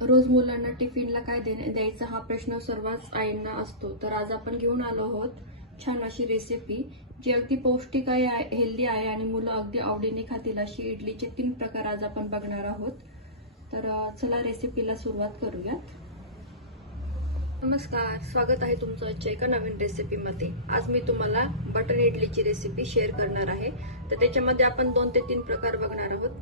रोज मुलांना टिफिनला काय द्यायचं हा प्रश्न सर्वच आईंना असतो. तर आज आपण घेऊन आलो आहोत छान अशी रेसिपी जी अगदी पौष्टिक आहे, हेल्दी आहे आणि मुलं अगदी आवडीने खातील अशी इडलीचे 3 प्रकार आज आपण बघणार आहोत. तर चला रेसिपीला सुरुवात करूयात. नमस्कार, स्वागत आहे तुमचं आजच्या एका नवीन रेसिपीमध्ये. आज मी तुम्हाला बटर इडलीची रेसिपी शेअर करणार आहे. तर त्याच्यामध्ये आपण 2 ते 3 प्रकार बघणार आहोत.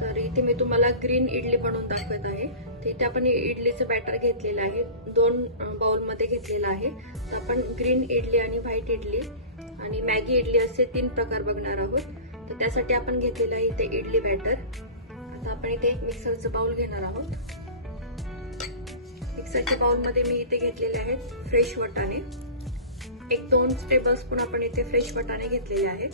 तर इथे मी तुम्हाला ग्रीन इडली बनवून दाखवत आहे. तर इथे आपण इडलीचं बॅटर घेतलेलं आहे, 2 बाउलमध्ये घेतलेलं आहे. तर आपण ग्रीन इडली आणि व्हाईट इडली आणि मॅगी इडली असे 3 प्रकार बघणार आहोत. तर त्यासाठी आपण घेतलेलं आहे इथे इडली बॅटर. आता आपण इथे एक मिक्सरचं बाउल घेणार आहोत. मिक्सरच्या बाउलमध्ये मी इथे घेतलेले आहेत फ्रेश वाटाणे. 1-2 टेबलस्पून आपण इथे फ्रेश वाटाणे घेतलेले आहेत.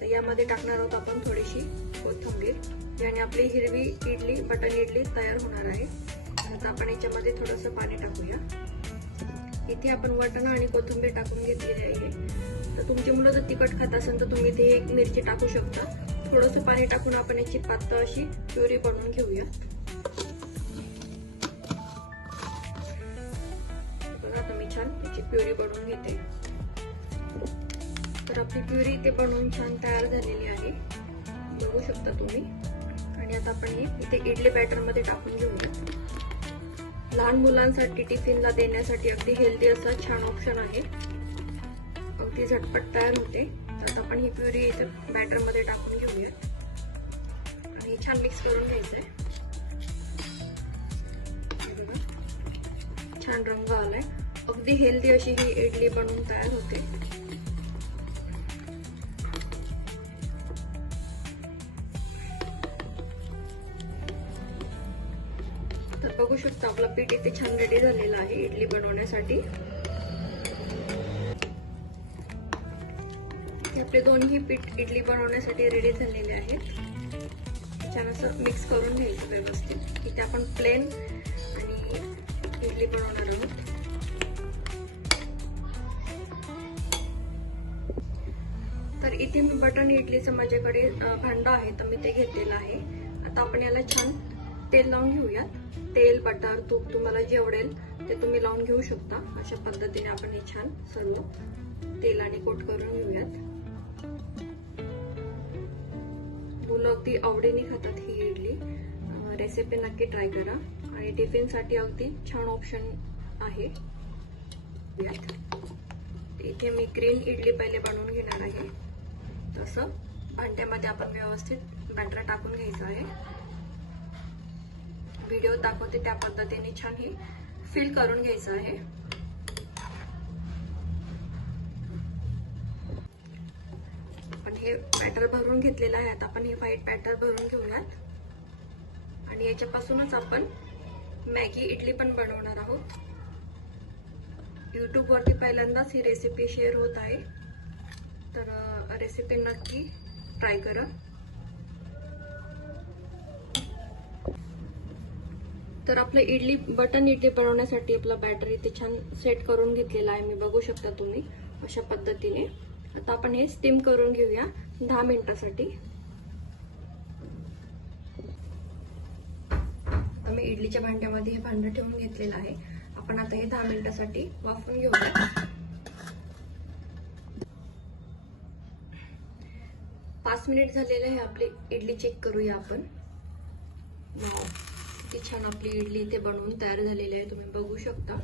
तर यामध्ये टाकणार आहोत आपण थोडीशी कोथिंबीर, याने आपली हिरवी इडली, बटर इडली तयार होणार आहे. आता आपण याच्यामध्ये थोडंसं पाणी टाकूया. इथे आपण वाटाणा आणि कोथिंबीर टाकून घेतलेली आहे. तर तुमची मुलं जर तिखट खात असेल तर तुम्ही इथे 1 मिरची टाकू शकता. थोडंसं पाणी टाकून आपण याची पातळ अशी प्युरी बनवून घेऊया. बघा, आता मी छान याची प्युरी बनवून घेते. तर आपली प्युरी इथे बनवून छान तयार झालेली आहे, बघू शकता तुम्ही. आणि आता आपण ही इथे इडली बॅटर मध्ये टाकून घेऊया. लहान मुलांसाठी टिफिनला देण्यासाठी अगदी हेल्दी असा छान ऑप्शन आहे, अगदी झटपट तयार होते. तर आपण ही प्युरी इथे बॅटर मध्ये टाकून घेऊया आणि छान मिक्स करून घ्यायचंय. छान रंग आलाय, अगदी हेल्दी अशी ही इडली बनवून तयार होते. तर बघू शकता आपला पीठ इथे छान रेडी झालेला आहे इडली बनवण्यासाठी. आपले दोन्ही पीठ इडली बनवण्यासाठी रेडी झालेले आहेत. छान असं मिक्स करून घ्यायचं व्यवस्थित. इथे आपण प्लेन आणि इडली बनवणार आहोत. तर इथे मी बटर इडलीचं माझ्याकडे भांडं आहे, तर मी ते घेतलेलं आहे. आता आपण याला छान तेल लावून घेऊयात. तेल, बटर, तूप तुम्हाला जे आवडेल ते तुम्ही लावून घेऊ शकता. अशा पद्धतीने आपण हे छान सर्व तेलाने कोट करून घेऊयात. मुलं अगदी आवडीने खातात ही इडली. रेसिपी नक्की ट्राय करा आणि टिफिनसाठी अगदी छान ऑप्शन आहे. इथे मी ग्रीन इडली पहिले बनवून घेणार आहे. तसं भांड्यामध्ये आपण व्यवस्थित बॅटर टाकून घ्यायचं आहे. व्हिडिओ दाखवते त्या पद्धतीने छान ही फिल करून घ्यायचं आहे. आपण हे बॅटर भरून घेतलेलं आहे. आता आपण हे व्हाईट बॅटर भरून घेऊयात आणि याच्यापासूनच आपण मॅगी इडली पण बनवणार आहोत. YouTube वरती पहिल्यांदाच ही रेसिपी शेअर होत आहे, तर रेसिपी नक्की ट्राय करा. तर आपलं इडली, बटर इडली बनवण्यासाठी आपला बॅटर इथे छान सेट करून घेतलेला आहे, मी बघू शकता तुम्ही अशा पद्धतीने. आता आपण हे स्टीम करून घेऊया 10 मिनिटासाठी. मी इडलीच्या भांड्यामध्ये हे भांडं ठेवून घेतलेलं आहे. आपण आता हे 10 मिनिटासाठी वाफवून घेऊया. 5 मिनिट झालेले आहे आपली इडली. चेक करूया आपण. किती छान आपली इडली इथे बनवून तयार झालेली आहे, तुम्ही बघू शकता.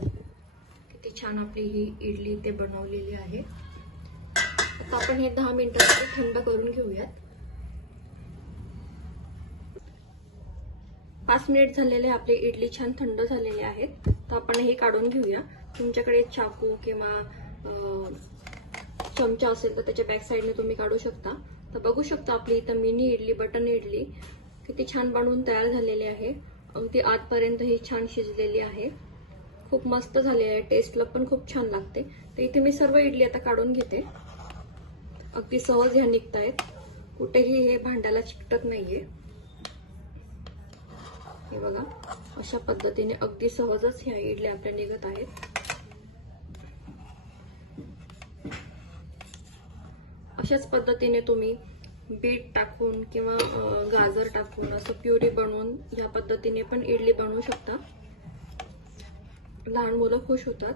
किती छान आपली ही इडली इथे बनवलेली आहे. आता आपण हे 10 मिनिटासाठी थंड करून घेऊयात. 5 मिनिट झालेले आपली इडली छान थंड झालेली आहेत. तर आपण हे काढून घेऊया. तुमच्याकडे चाकू किंवा चमचा असेल तर त्याच्या बॅक साईडने तुम्ही काढू शकता. तर बघू शकता आपली इथं मिनी इडली, बटर इडली किती छान बनवून तयार झालेली आहे. अगदी आतपर्यंत ही छान शिजलेली आहे, खूप मस्त झालेली आहे. टेस्टला पण खूप छान लागते. तर इथे मी सर्व इडली आता काढून घेते. अगदी सहज ह्या निघतायत, कुठेही हे भांड्याला चिकटत नाहीये. हे बघा, अशा पद्धतीने अगदी सहजच ह्या इडल्या आपल्या निघत आहेत. अशाच पद्धतीने तुम्ही बीट टाकून किंवा गाजर टाकून असं प्युरी बनवून ह्या पद्धतीने पण इडली बनवू शकता. लहान मुलं खुश होतात.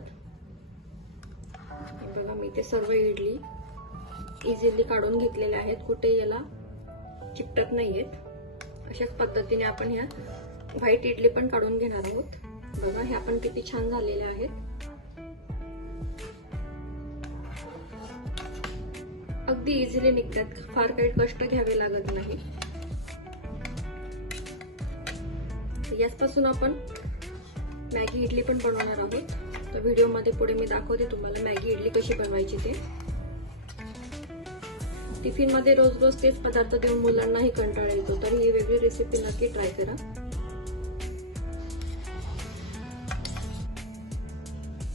बघा मी ते सर्व इडली इझिली काढून घेतलेल्या आहेत, कुठे याला चिकटत नाहीयेत. अशाच पद्धतीने आपण ह्या व्हाईट इडली पण काढून घेणार आहोत. बघा ह्या पण किती छान झालेल्या आहेत. अगदी इझिली निघतात, फार काही कष्ट घ्यावे लागत नाही. याचपासून आपण मॅगी इडली पण बनवणार आहोत. तर व्हिडिओ मध्ये पुढे मी दाखवते तुम्हाला मॅगी इडली कशी बनवायची ते. टिफिन मध्ये रोज रोज तेच पदार्थ देऊन मुलांनाही कंटाळा येतो, तर ही वेगळी रेसिपी नक्की ट्राय करा.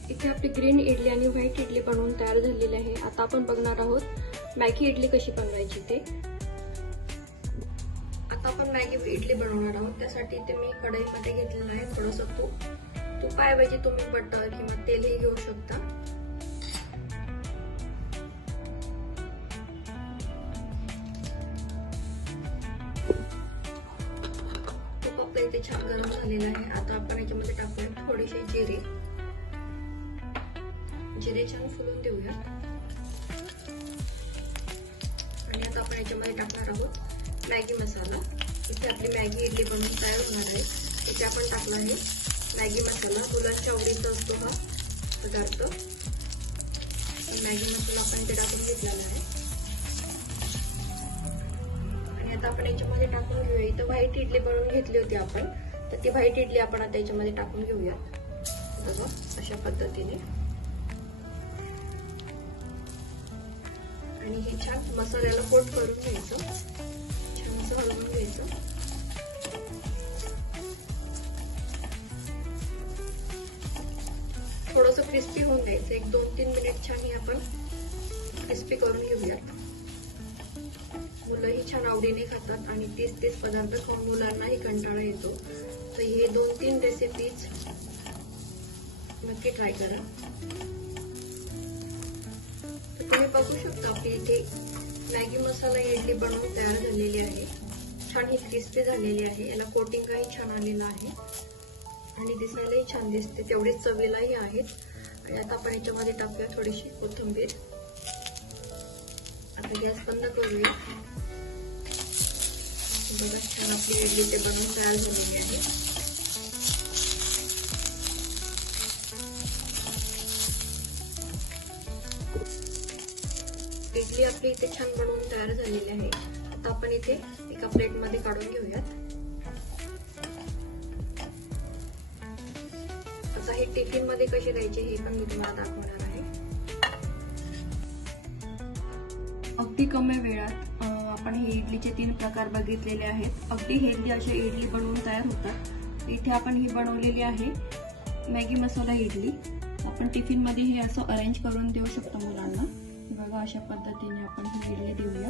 इथे आपली ग्रीन इडली आणि व्हाईट इडली बनवून तयार झालेली आहे. आता आपण बघणार आहोत मॅगी इडली कशी बनवायची ते. आता आपण मॅगी इडली बनवणार आहोत. त्यासाठी इथे मी कढईमध्ये घेतलेलं आहे थोडंसं तूप. तुपाऐवजी तुम्ही बटर किंवा तेलही घेऊ शकता. तूप आपलं इथे छान गरम झालेलं आहे. आता आपण याच्यामध्ये टाकूया थोडेसे जिरे. जिरे छान फुलून देऊया. आणि आता आपण याच्यामध्ये टाकणार आहोत मॅगी मसाला. इथे आपली मॅगी इडली बनवून तयार होणार आहे. इथे आपण टाकला आहे मॅगी मसाला. मुलांच्या आवडीचा असतो हा पदार्थ. मॅगी मसाला आपण इथे टाकून घेतलेला आहे. आणि आता आपण याच्यामध्ये टाकून घेऊया. इथं व्हाईट इडली बनवून घेतली होती आपण, तर ती व्हाईट इडली आपण आता याच्यामध्ये टाकून घेऊया. बघा अशा पद्धतीने. आणि हे छान मसाल्याला कोट करून घ्यायचं. छान असं हलवून घ्यायचं. थोडंसं क्रिस्पी होऊन द्यायचं. 1-2-3 मिनिट छान हे आपण क्रिस्पी करून घेऊयात. मुलंही छान आवडीने खातात आणि तेच पदार्थ खाऊन मुलांनाही कंटाळा येतो. तर हे 2-3 रेसिपीज नक्की ट्राय करा. तर तुम्ही बघू शकता आपली इथे मॅगी मसाला इडली बनवून तयार झालेली आहे. छान ही क्रिस्पी झालेली आहे. याला कोटिंगही छान आलेलं आहे आणि दिसायलाही छान दिसते, तेवढीच चवीलाही आहेत. आणि आता आपण याच्यामध्ये टाकूया थोडीशी कोथिंबीर. आता गॅस बंद करूया. बघा छान आपली इडली ते बनवून तयार झालेली आहे. इडली आपली इथे छान बनवून तयार झालेली आहे. आता आपण इथे एका प्लेट मध्ये काढून घेऊयात. आता हे टिफिन मध्ये कसे द्यायचे हे पण मी तुम्हाला दाखवणार आहे. अगदी कमी वेळात आपण हे इडलीचे 3 प्रकार बघितलेले आहेत. अगदी हेल्दी असे इडली बनवून तयार होतात. इथे आपण ही बनवलेली आहे मॅगी मसाला इडली. आपण टिफिन मध्ये हे असं अरेंज करून देऊ शकतो मुलांना. बघा अशा पद्धतीने आपण ही इडली देऊया.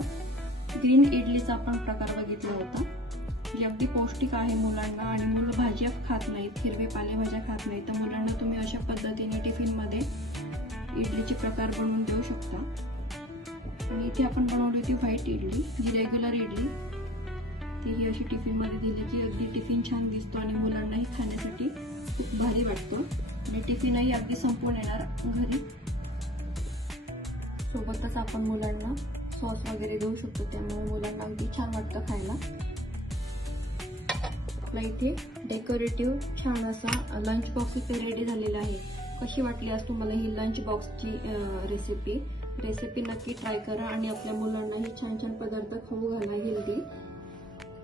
ग्रीन इडलीचा आपण प्रकार बघितला होता, जी अगदी पौष्टिक आहे मुलांना. आणि मुलं भाज्या खात नाहीत, हिरवे पालेभाज्या खात नाहीत, तर मुलांना तुम्ही अशा पद्धतीने टिफिन मध्ये इडलीचे प्रकार बनवून देऊ शकता. आणि इथे आपण बनवली होती व्हाईट इडली, जी रेग्युलर इडली. ती अशी टिफिन मध्ये दिली की अगदी टिफिन छान दिसतो आणि मुलांनाही खाण्यासाठी खूप भारी वाटतो. आणि टिफिनही अगदी संपून येणार घरी. सोबतच आपण मुलांना सॉस वगैरे देऊ शकतो, त्यामुळे मुलांना अगदी छान वाटतं खायला. आपला इथे डेकोरेटिव्ह छान असा लंच बॉक्स इथे रेडी झालेला आहे. कशी वाटली आज तुम्हाला ही लंच बॉक्सची रेसिपी नक्की ट्राय करा आणि आपल्या मुलांनाही छान छान पदार्थ खाऊ घाला हेल्दी.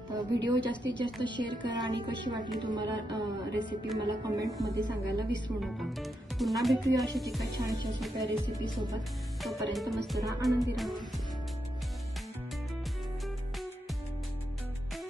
व्हिडिओ जास्तीत जास्त शेअर करा आणि कशी वाटली तुम्हाला रेसिपी मला कमेंटमध्ये सांगायला विसरू नका. पुन्हा भेटूया अशाच एका छानशा सोप्या रेसिपी सोबत. तोपर्यंत मस्त राहा, आनंदी राहा.